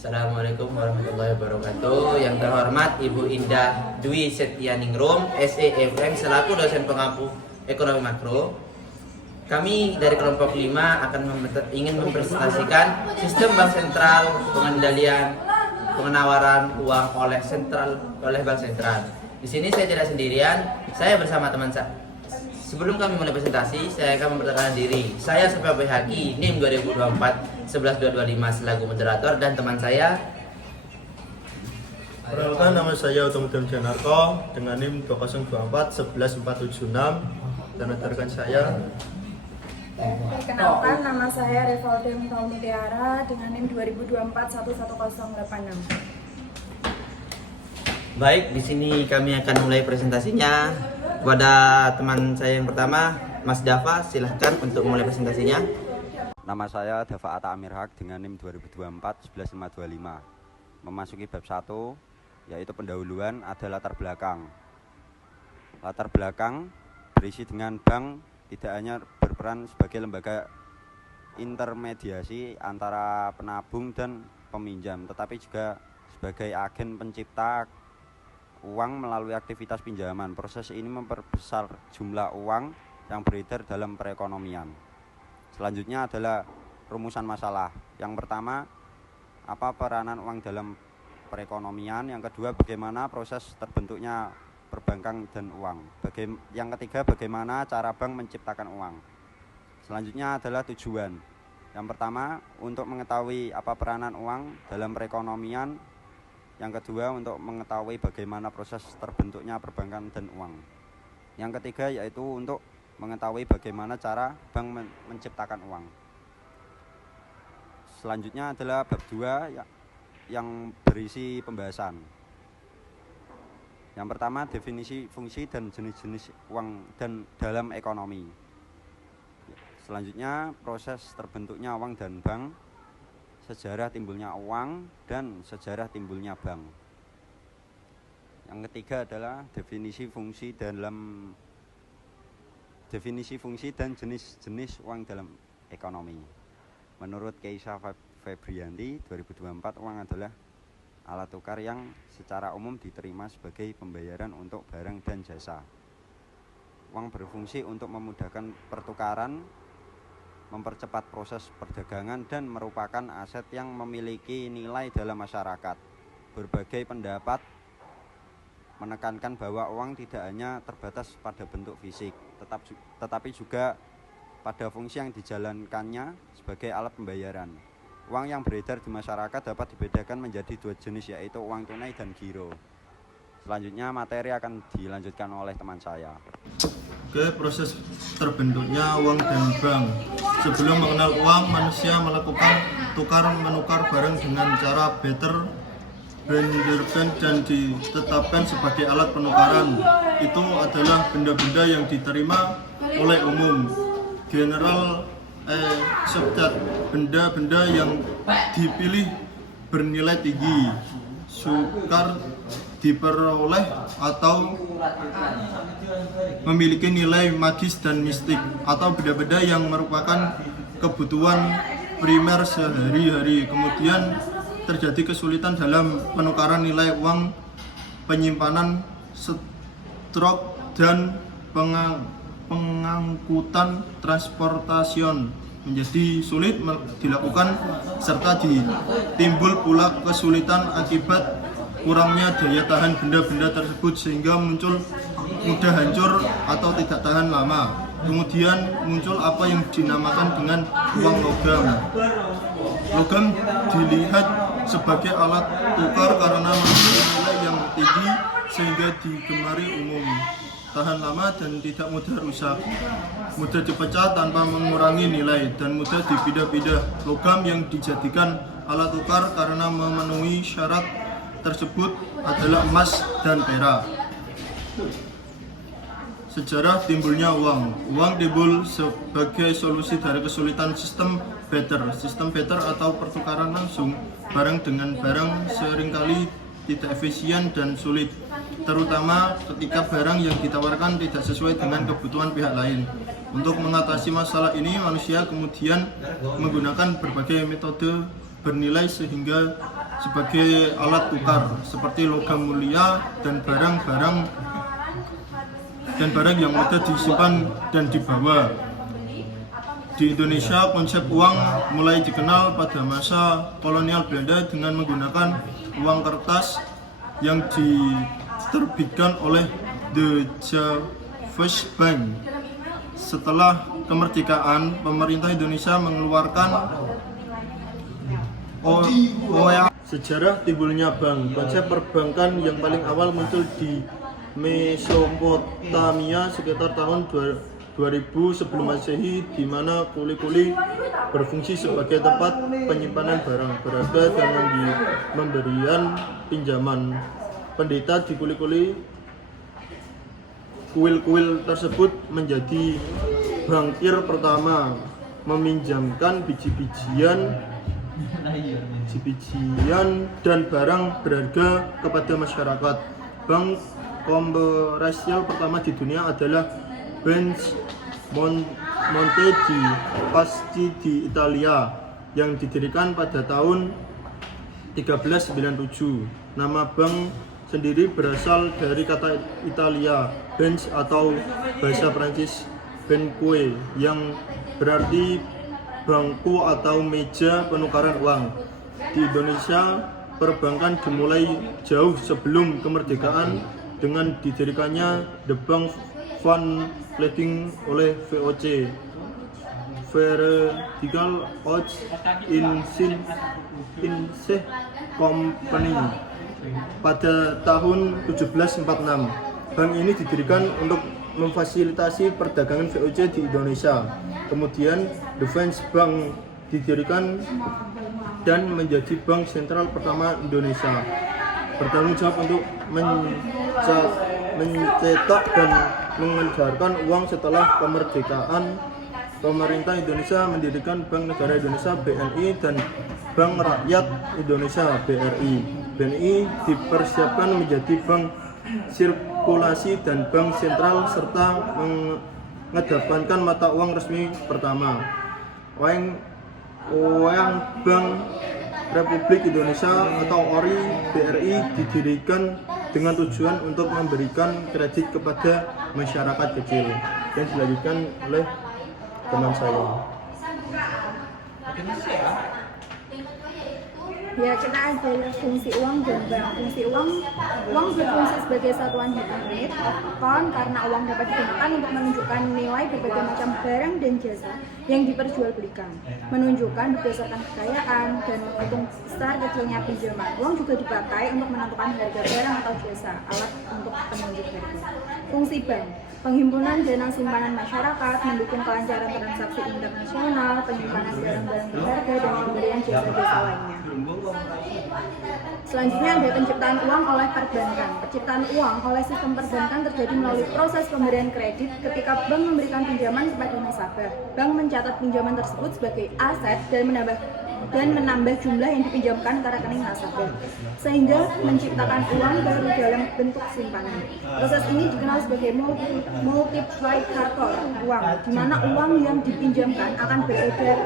Assalamualaikum warahmatullahi wabarakatuh. Yang terhormat Ibu Indah Dwi Setianingrum, SEFM selaku dosen pengampu ekonomi makro. Kami dari kelompok 5 akan ingin mempresentasikan sistem bank sentral, pengendalian penawaran uang oleh bank sentral. Di sini saya tidak sendirian, saya bersama teman saya. Sebelum kami mulai presentasi, saya akan memperkenalkan diri. Saya Sofia Haki, NIM 2024 11225 selaku moderator, dan teman saya. Perkenalkan, nama saya Utomo Janarko dengan NIM 2024 11476 dan rekan saya. Perkenalkan, nama saya Revalda Mutiara dengan NIM 2024 11086. Baik, di sini kami akan mulai presentasinya. Kepada teman saya yang pertama, Mas Dava, silahkan untuk mulai presentasinya. Nama saya Dava Atta Amir Haq dengan NIM 2024 11525. Memasuki bab 1, yaitu pendahuluan, ada latar belakang. Latar belakang berisi dengan bank tidak hanya berperan sebagai lembaga intermediasi antara penabung dan peminjam, tetapi juga sebagai agen pencipta uang melalui aktivitas pinjaman. Proses ini memperbesar jumlah uang yang beredar dalam perekonomian. Selanjutnya adalah rumusan masalah. Yang pertama, apa peranan uang dalam perekonomian? Yang kedua, bagaimana proses terbentuknya perbankan dan uang. Yang ketiga, bagaimana cara bank menciptakan uang. Selanjutnya adalah tujuan. Yang pertama, untuk mengetahui apa peranan uang dalam perekonomian. Yang kedua, untuk mengetahui bagaimana proses terbentuknya perbankan dan uang. Yang ketiga, yaitu untuk mengetahui bagaimana cara bank menciptakan uang. Selanjutnya adalah bab 2 yang berisi pembahasan. Yang pertama, definisi fungsi dan jenis-jenis uang dan dalam ekonomi. Selanjutnya, proses terbentuknya uang dan bank, sejarah timbulnya uang, dan sejarah timbulnya bank. Yang ketiga adalah definisi fungsi dan jenis-jenis uang dalam ekonomi. Menurut Keisha Febrianti 2024, uang adalah alat tukar yang secara umum diterima sebagai pembayaran untuk barang dan jasa. Uang berfungsi untuk memudahkan pertukaran, mempercepat proses perdagangan, dan merupakan aset yang memiliki nilai dalam masyarakat. Berbagai pendapat menekankan bahwa uang tidak hanya terbatas pada bentuk fisik, tetapi juga pada fungsi yang dijalankannya sebagai alat pembayaran. Uang yang beredar di masyarakat dapat dibedakan menjadi 2 jenis, yaitu uang tunai dan giro. Selanjutnya materi akan dilanjutkan oleh teman saya. Oke, proses terbentuknya uang dan bank. Sebelum mengenal uang, manusia melakukan tukar-menukar barang dengan cara barter dan ditetapkan sebagai alat penukaran. Itu adalah benda-benda yang diterima oleh umum. General subjek, benda-benda yang dipilih bernilai tinggi, sukar diperoleh atau memiliki nilai magis dan mistik, atau benda-benda yang merupakan kebutuhan primer sehari-hari. Kemudian terjadi kesulitan dalam penukaran nilai uang, penyimpanan, stok, dan pengangkutan transportasi menjadi sulit dilakukan, serta timbul pula kesulitan akibat kurangnya daya tahan benda-benda tersebut, sehingga muncul mudah hancur atau tidak tahan lama. Kemudian muncul apa yang dinamakan dengan uang logam. Logam dilihat sebagai alat tukar karena memiliki nilai yang tinggi sehingga digemari umum, tahan lama dan tidak mudah rusak, mudah dipecah tanpa mengurangi nilai, dan mudah dipindah-pindah. Logam yang dijadikan alat tukar karena memenuhi syarat tersebut adalah emas dan perak. Sejarah timbulnya uang. Uang timbul sebagai solusi dari kesulitan sistem barter. Sistem barter atau pertukaran langsung barang dengan barang seringkali tidak efisien dan sulit, terutama ketika barang yang ditawarkan tidak sesuai dengan kebutuhan pihak lain. Untuk mengatasi masalah ini, manusia kemudian menggunakan berbagai metode bernilai sehingga sebagai alat tukar seperti logam mulia dan barang yang mudah disimpan dan dibawa. Di Indonesia, konsep uang mulai dikenal pada masa kolonial Belanda dengan menggunakan uang kertas yang diterbitkan oleh The Javers Bank. Setelah kemerdekaan, pemerintah Indonesia mengeluarkan sejarah timbulnya bank. Konsep perbankan yang paling awal muncul di Mesopotamia sekitar tahun 2000 sebelum Masehi, di mana kuli-kuli berfungsi sebagai tempat penyimpanan barang berharga dan memberian pinjaman. Pendeta di kuil tersebut menjadi bankir pertama, meminjamkan biji-bijian dan barang berharga kepada masyarakat. Bank komersial pertama di dunia adalah Bank Monte di Paschi di Italia yang didirikan pada tahun 1397. Nama bank sendiri berasal dari kata Italia bench atau bahasa Prancis banque yang berarti bangku atau meja penukaran uang. Di Indonesia, perbankan dimulai jauh sebelum kemerdekaan dengan didirikannya The Bank Fund Leading oleh VOC, Vertical Oats Inc. Company pada tahun 1746. Bank ini didirikan untuk memfasilitasi perdagangan VOC di Indonesia. Kemudian Defense Bank didirikan dan menjadi bank sentral pertama Indonesia, bertanggung jawab untuk mencetak dan mengedarkan uang. Setelah kemerdekaan, pemerintah Indonesia mendirikan Bank Negara Indonesia BNI dan Bank Rakyat Indonesia BRI. BNI dipersiapkan menjadi bank sirkulasi dan bank sentral serta mengedepankan mata uang resmi pertama. Uang Bank Republik Indonesia atau ORI BRI didirikan dengan tujuan untuk memberikan kredit kepada masyarakat kecil, dan dilanjutkan oleh teman saya. Ya, kita ada fungsi uang dan bank. Fungsi uang berfungsi sebagai satuan unit of account karena uang dapat digunakan untuk menunjukkan nilai berbagai macam barang dan jasa yang diperjualbelikan, menunjukkan berdasarkan kekayaan dan menghitung besar kecilnya pinjaman. Uang juga dipakai untuk menentukan harga barang atau jasa, alat untuk penunjuk harga. Fungsi bank: penghimpunan dana simpanan masyarakat, mendukung kelancaran transaksi internasional, penyimpanan barang-barang berharga, dan pemberian jasa-jasa lainnya. Selanjutnya ada penciptaan uang oleh perbankan. Penciptaan uang oleh sistem perbankan terjadi melalui proses pemberian kredit ketika bank memberikan pinjaman kepada nasabah. Bank mencatat pinjaman tersebut sebagai aset dan menambah jumlah yang dipinjamkan ke rekening nasabah, sehingga menciptakan uang baru dalam bentuk simpanan. Proses ini dikenal sebagai multiplikator uang, di mana uang yang dipinjamkan akan beredar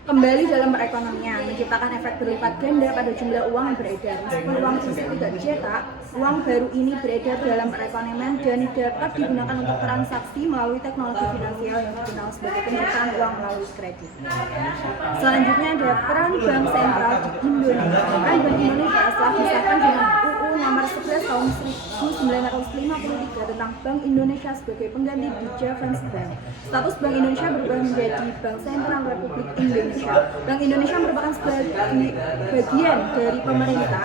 kembali dalam perekonomian, menciptakan efek berlipat ganda pada jumlah uang yang beredar. Meskipun uang fisik tidak dicetak, uang baru ini beredar dalam perekonomian dan dapat digunakan untuk transaksi melalui teknologi finansial yang dikenal sebagai penciptaan uang melalui kredit. Selanjutnya ada peran bank sentral di Indonesia. Peran Bank Indonesia setelah disahkan dengan UU Nomor 11 Tahun 1953 tentang Bank Indonesia sebagai pengganti di Javers Bank. Status Bank Indonesia berubah menjadi Bank Sentral Republik Indonesia. Bank Indonesia merupakan bagian dari pemerintah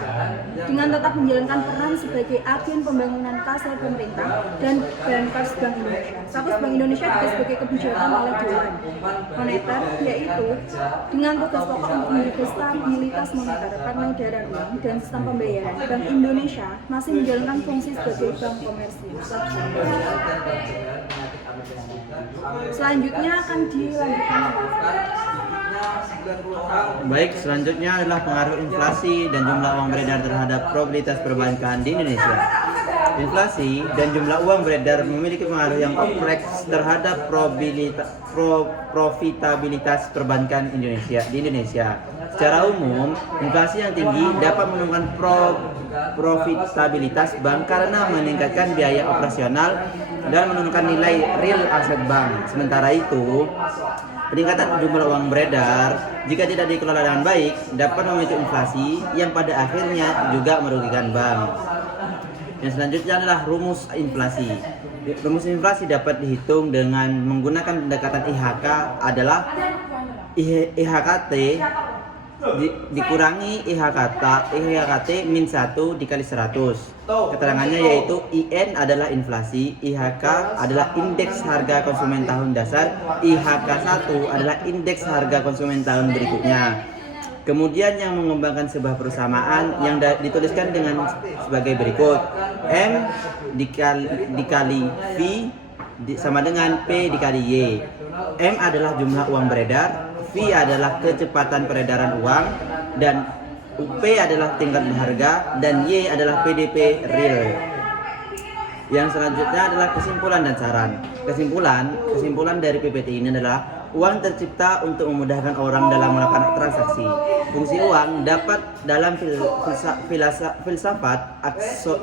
dengan tetap menjalankan peran sebagai agen pembangunan kasar pemerintah dan bankers Bank Indonesia. Status Bank Indonesia juga sebagai kebijakan oleh Dewan Moneter, yaitu dengan tugas pokok untuk menjaga stabilitas moneter, peredaran uang, dan sistem pembayaran. Bank Indonesia masih menjalankan fungsi sebagai bank komersial. Selanjutnya akan dilanjutkan. Baik, selanjutnya adalah pengaruh inflasi dan jumlah uang beredar terhadap probabilitas perbankan di Indonesia. Inflasi dan jumlah uang beredar memiliki pengaruh yang kompleks terhadap profitabilitas perbankan di Indonesia. Secara umum, inflasi yang tinggi dapat menurunkan profitabilitas bank karena meningkatkan biaya operasional dan menurunkan nilai real aset bank. Sementara itu, peningkatan jumlah uang beredar jika tidak dikelola dengan baik dapat memicu inflasi yang pada akhirnya juga merugikan bank. Yang selanjutnya adalah rumus inflasi. Rumus inflasi dapat dihitung dengan menggunakan pendekatan IHK adalah IHKT dikurangi IHKT min 1 dikali 100. Keterangannya yaitu IN adalah inflasi, IHK adalah indeks harga konsumen tahun dasar, IHK1 adalah indeks harga konsumen tahun berikutnya. Kemudian yang mengembangkan sebuah persamaan yang dituliskan dengan sebagai berikut. M dikali V sama dengan P dikali Y. M adalah jumlah uang beredar, V adalah kecepatan peredaran uang, dan P adalah tingkat berharga, dan Y adalah PDP real. Yang selanjutnya adalah kesimpulan dan saran. Kesimpulan dari PPT ini adalah uang tercipta untuk memudahkan orang dalam melakukan transaksi. Fungsi uang dapat dalam filsafat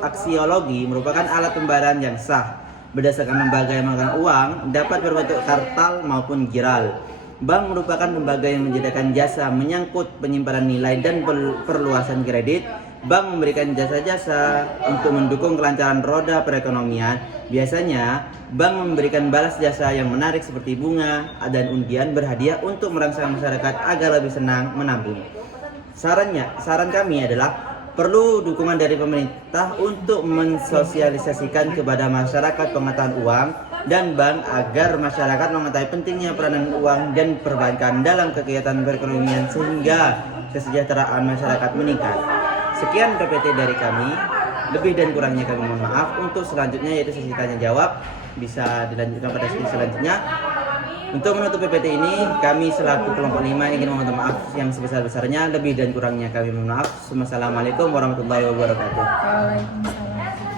aksiologi merupakan alat pembayaran yang sah. Berdasarkan lembaga yang menggunakan uang dapat berbentuk kartal maupun giral. Bank merupakan lembaga yang menyediakan jasa menyangkut penyimpanan nilai dan perluasan kredit. Bank memberikan jasa-jasa untuk mendukung kelancaran roda perekonomian. Biasanya, bank memberikan balas jasa yang menarik seperti bunga dan undian berhadiah untuk merangsang masyarakat agar lebih senang menabung. Saran kami adalah perlu dukungan dari pemerintah untuk mensosialisasikan kepada masyarakat pengetahuan uang dan bank agar masyarakat mengetahui pentingnya peranan uang dan perbankan dalam kegiatan perekonomian sehingga kesejahteraan masyarakat meningkat. Sekian PPT dari kami. Lebih dan kurangnya kami mohon maaf. Untuk selanjutnya yaitu sesi tanya jawab bisa dilanjutkan pada sesi selanjutnya. Untuk menutup PPT ini, kami selaku kelompok 5 ingin meminta maaf yang sebesar-besarnya. Lebih dan kurangnya kami mohon maaf. Wassalamualaikum warahmatullahi wabarakatuh. Waalaikumsalam.